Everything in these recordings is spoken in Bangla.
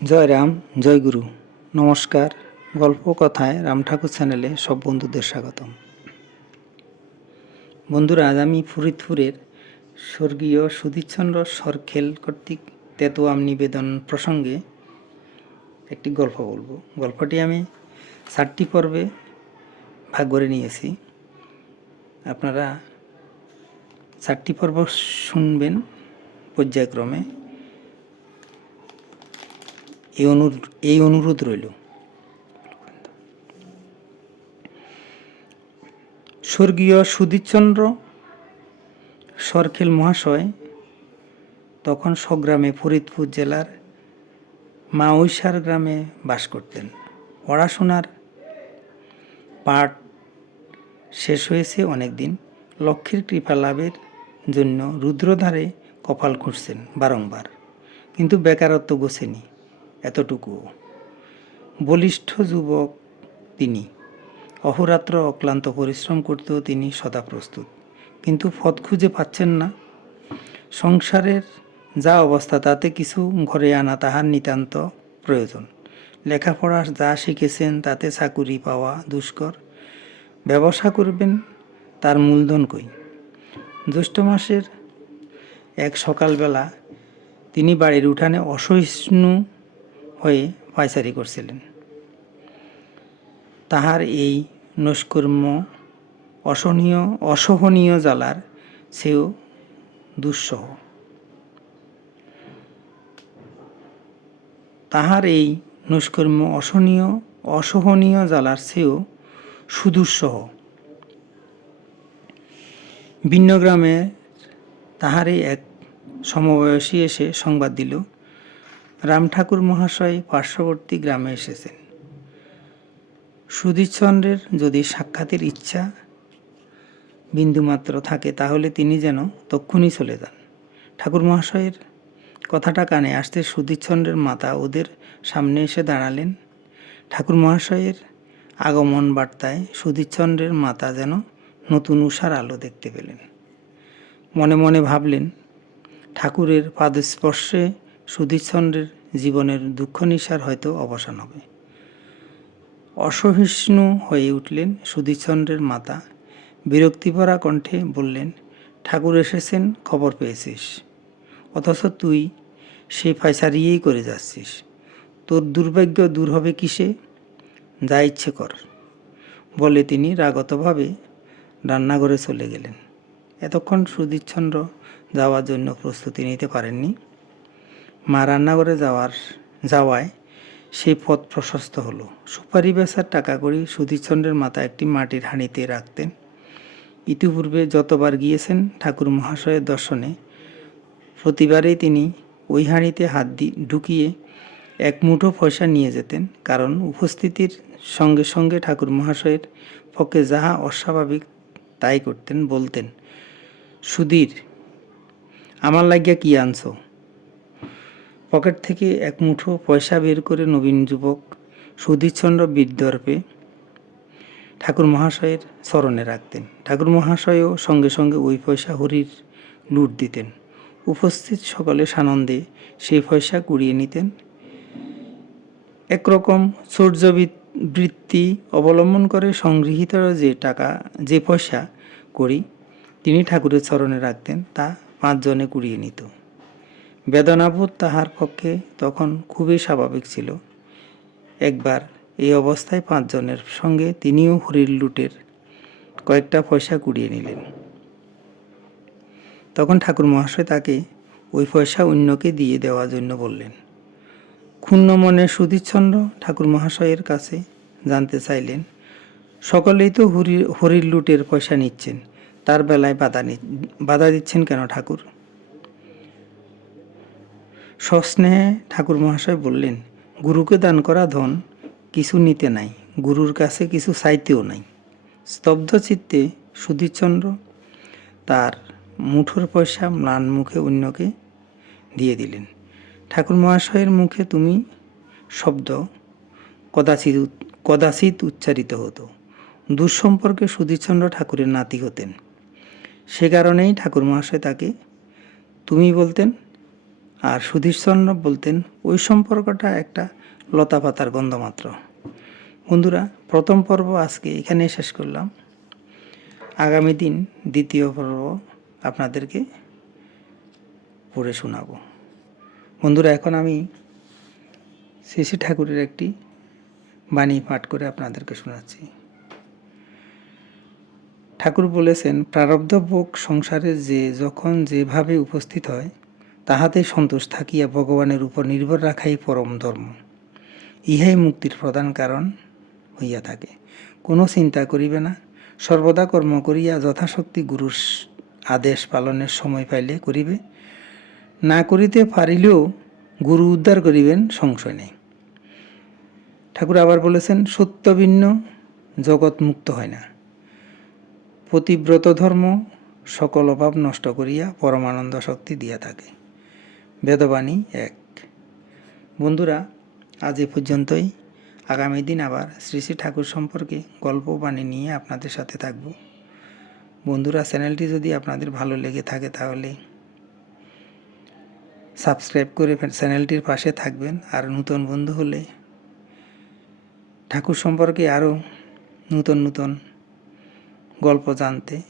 জয় রাম, জয় গুরু। নমস্কার। গল্প কথায় রাম ঠাকুর চ্যানেলে সব বন্ধুদের স্বাগতম। বন্ধুরা, আজ আমি ফরিদপুরের স্বর্গীয় সুধীরচন্দ্র সরখেল কর্তৃক তেতোয়াম নিবেদন প্রসঙ্গে একটি গল্প বলবো। গল্পটি আমি 4টি পর্বে ভাগ করে নিয়েছি। আপনারা 4টি পর্ব শুনবেন পর্যায়ক্রমে, এই অনুরোধ রইল। স্বর্গীয় সুধীরচন্দ্র সরখেল মহাশয় তখন স্বগ্রামে ফরিদপুর জেলার মাউইসার গ্রামে বাস করতেন। পড়াশোনার পাঠ শেষ হয়েছে অনেক দিন। লক্ষ্মীর কৃপা লাভের জন্য রুদ্রধারে কপাল খুঁড়ছেন বারংবার, কিন্তু বেকারত্ব গোছেনি এতটুকুও। বলিষ্ঠ যুবক তিনি, অহোরাত্র অক্লান্ত পরিশ্রম করতেও তিনি সদা প্রস্তুত, কিন্তু পথ খুঁজে পাচ্ছেন না। সংসারের যা অবস্থা তাতে কিছু ঘরে আনা তাহার নিতান্ত প্রয়োজন। লেখাপড়া যা শিখেছেন তাতে চাকুরি পাওয়া দুষ্কর। ব্যবসা করবেন, তার মূলধন কই? জ্যৈষ্ঠ মাসের এক সকালবেলা তিনি বাড়ির উঠানে অসহিষ্ণু হয়ে পায়চারি করছিলেন। তাহার এই নৈষ্কর্ম্য অসহনীয় জ্বালার চেয়েও দুঃসহ। তাহার এই নৈষ্কর্ম্য অসহনীয় জ্বালার চেয়েও সুদুঃসহ। ভিন্ন গ্রামে তাহারই এক সমবয়সী এসে সংবাদ দিল, রাম ঠাকুর মহাশয় পার্শ্ববর্তী গ্রামে এসেছেন। সুধীরচন্দ্রের যদি সাক্ষাতের ইচ্ছা বিন্দুমাত্র থাকে তাহলে তিনি যেন তক্ষুনি চলে যান। ঠাকুর মহাশয়ের কথাটা কানে আসতে সুধীরচন্দ্রের মাতা ওদের সামনে এসে দাঁড়ালেন। ঠাকুর মহাশয়ের আগমন বার্তায় সুধীরচন্দ্রের মাতা যেন নতুন উষার আলো দেখতে পেলেন। মনে মনে ভাবলেন, ঠাকুরের পাদস্পর্শে সুধীরচন্দ্রের জীবনের দুঃখ নিশার হয়তো অবসান হবে। অসহিষ্ণু হয়ে উঠলেন সুধীরচন্দ্রের মাতা। বিরক্তিভরা কণ্ঠে বললেন, ঠাকুর এসেছেন খবর পেয়েছিস, অথচ তুই সেই পায়চারিয়েই করে যাচ্ছিস। তোর দুর্ভাগ্য দূর হবে কিসে? যা ইচ্ছে কর, বলে তিনি রাগতভাবে রান্নাঘরে চলে গেলেন। এতক্ষণ সুধীরচন্দ্র যাওয়ার জন্য প্রস্তুতি নিতে পারেননি। মা রান্নাঘরে যাওয়ায় সেই পথ প্রশস্ত হলো। সুপারি বেচার টাকা করি সুধীরচন্দ্রের মাথা একটি মাটির হাঁড়িতে রাখতেন। ইতিপূর্বে যতবার গিয়েছেন ঠাকুর মহাশয়ের দর্শনে, প্রতিবারেই তিনি ওই হাঁড়িতে হাত ঢুকিয়ে এক মুঠো পয়সা নিয়ে যেতেন, কারণ উপস্থিতির সঙ্গে সঙ্গে ঠাকুর মহাশয়ের পক্ষে যাহা অস্বাভাবিক তাই করতেন। বলতেন, সুধীর, আমার লাগিয়া কি আনছো? পকেট থেকে এক মুঠো পয়সা বের করে নবীন যুবক সুধীরচন্দ্র বিদ্যর্পে ঠাকুর মহাশয়ের চরণে রাখতেন। ঠাকুর মহাশয়ও সঙ্গে সঙ্গে ওই পয়সা হরির লুট দিতেন। উপস্থিত সকলে সানন্দে সেই পয়সা কুড়িয়ে নিতেন। একরকম চৌর্যবৃত্তি অবলম্বন করে সংগৃহীত যে পয়সা করি তিনি ঠাকুরের চরণে রাখতেন, তা 5 জনে কুড়িয়ে নিত। বেদনাবোধ তাহার পক্ষে তখন খুবই স্বাভাবিক ছিল। একবার এই অবস্থায় 5 জনের সঙ্গে তিনিও হরির লুটের কয়েকটা পয়সা কুড়িয়ে নিলেন। তখন ঠাকুর মহাশয় তাকে ওই পয়সা অন্যকে দিয়ে দেওয়ার জন্য বললেন। ক্ষুণ্ণ মনে সুধীরচন্দ্র ঠাকুর মহাশয়ের কাছে জানতে চাইলেন, সকলেই তো হরির লুটের পয়সা নিচ্ছেন, তার বেলায় বাধা দিচ্ছেন কেন ঠাকুর? সস্নেহে ঠাকুর মহাশয় বললেন, গুরুকে দান করা ধন কিছু নিতে নাই, গুরুর কাছে কিছু চাইতেও নাই। স্তব্ধ চিত্তে সুধীরচন্দ্র তার মুঠোর পয়সা ম্লান মুখে অন্যকে দিয়ে দিলেন। ঠাকুর মহাশয়ের মুখে তুমি শব্দ কদাচিৎ উচ্চারিত হতো। দুঃসম্পর্কে সুধীরচন্দ্র ঠাকুরের নাতি হতেন। সে কারণেই ঠাকুর মহাশয় তাকে তুমি বলতেন, আর সুধীরচন্দ্র বলতেন ওই সম্পর্কটা একটা লতা পাতার গন্ধ মাত্র। বন্ধুরা, প্রথম পর্ব আজকে এখানেই শেষ করলাম। আগামী দিন দ্বিতীয় পর্ব আপনাদেরকে পড়ে শোনাবো। বন্ধুরা, এখন আমি শ্রী শ্রী ঠাকুরের একটি বাণী পাঠ করে আপনাদেরকে শোনাচ্ছি। ঠাকুর বলেছেন, প্রারব্ধ ভোগ সংসারে যে যখন যেভাবে উপস্থিত হয় তাহাতেই সন্তোষ থাকিয়া ভগবানের উপর নির্ভর রাখাই পরম ধর্ম। ইহাই মুক্তির প্রধান কারণ হইয়া থাকে। কোনো চিন্তা করিবে না, সর্বদা কর্ম করিয়া যথাশক্তি গুরুর আদেশ পালনের সময় পাইলে করিবে, না করিতে পারিলেও গুরু উদ্ধার করিবেন, সংশয় নেই। ঠাকুর আবার বলেছেন, সত্যভিন্ন জগৎ মুক্ত হয় না। পতিব্রত ধর্ম সকল অভাব নষ্ট করিয়া পরমানন্দ শক্তি দিয়া থাকে। বেদবাণী 1। বন্ধুরা, আজ এ পর্যন্তই। আগামী দিন আবার শ্রী শ্রী ঠাকুর সম্পর্কে গল্প বাণী নিয়ে আপনাদের সাথে থাকব। বন্ধুরা, চ্যানেলটি যদি আপনাদের ভালো লেগে থাকে তাহলে সাবস্ক্রাইব করে চ্যানেলটির পাশে থাকবেন। আর নতুন বন্ধু হলে ঠাকুর সম্পর্কে আরও নতুন নতুন গল্প জানতে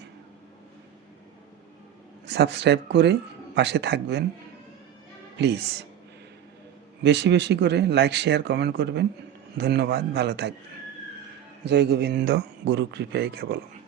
সাবস্ক্রাইব করে পাশে থাকবেন প্লিজ। বেশি বেশি করে লাইক, শেয়ার, কমেন্ট করবেন। ধন্যবাদ, ভালো থাকবেন। জয় গোবিন্দ, গুরু কৃপায় কেবলম।